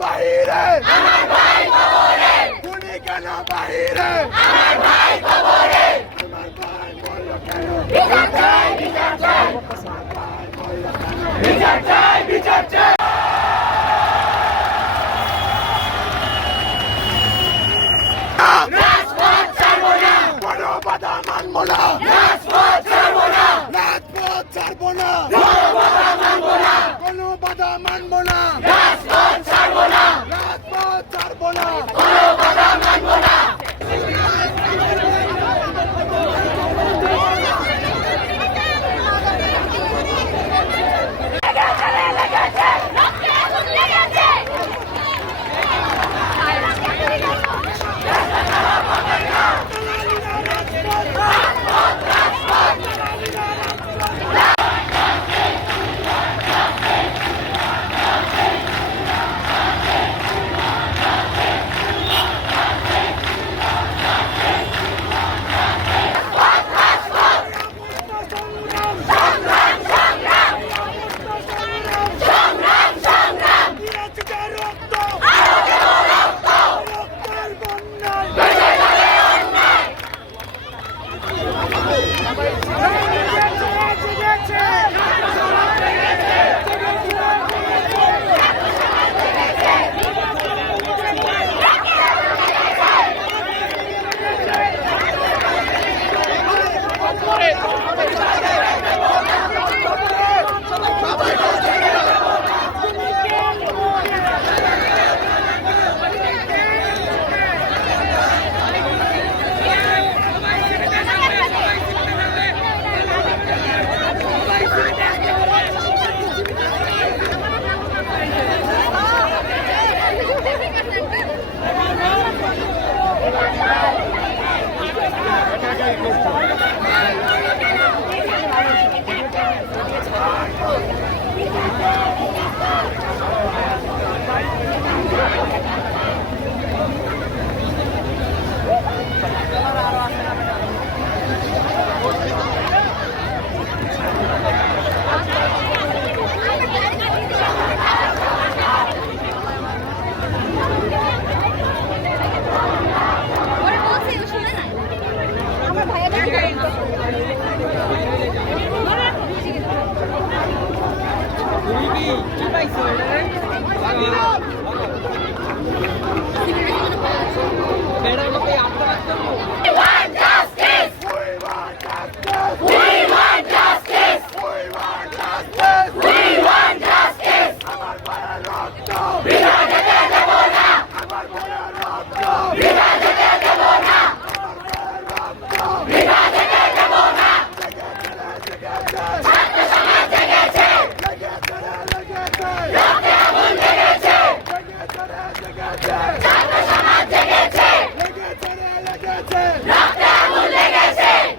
বাহিরে খুনি কেন বাহিরে আমার ভাই বলল কেন বিচার চাই বিচার চাই রাজপথ ছাড়বো না কোনো বাধা মানবো না রাজপথ ছাড়বো না রাজপথ ছাড়বো না কোনো বাধা মানবো না কোনো বাধা মানবো না রাজপথ ছাড়বো না রাজপথ ছাড়বো না কোনো বাধা মানবো না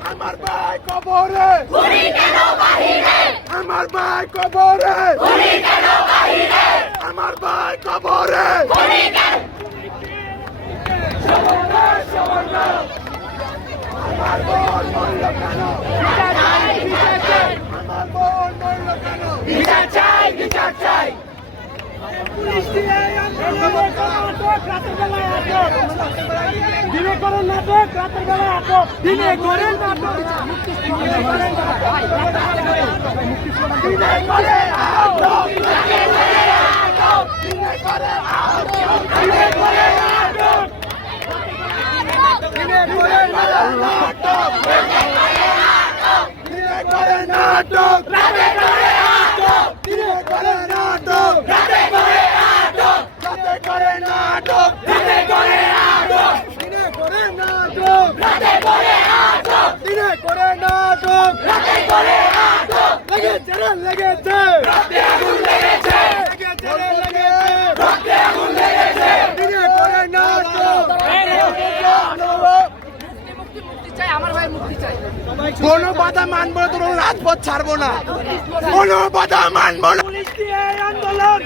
আমার ভাই কবরে খুনি কেন বাহিরে আমার ভাই কবরে খুনি কেন বাহিরে আমার ভাই কবরে খুনি কেন আমার বোন মরল কেন বিচার চাই আমার বোন মরল কেন বিচার চাই পুলিশ দিয়ে দিনে করেন নাটক রাতের বেলায় আটক দিনে করেন নাটক দিনে করেন নাটক লেগেছে কোনো বাধা মানবো না, তোর রাজপথ ছাড়বো না, কোনো বাধা মানবো না। পুলিশ দিয়ে আন্দোলন,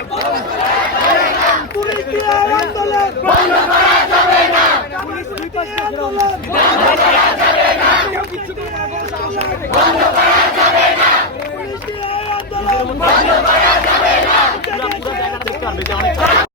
পুলিশ দিয়ে আন্দোলন বন্ধ করা যাবে না, পুলিশ দিয়ে আন্দোলন বন্ধ করা যাবে না, বন্ধ করা যাবে না, পুলিশ দিয়ে আন্দোলন বন্ধ করা যাবে না।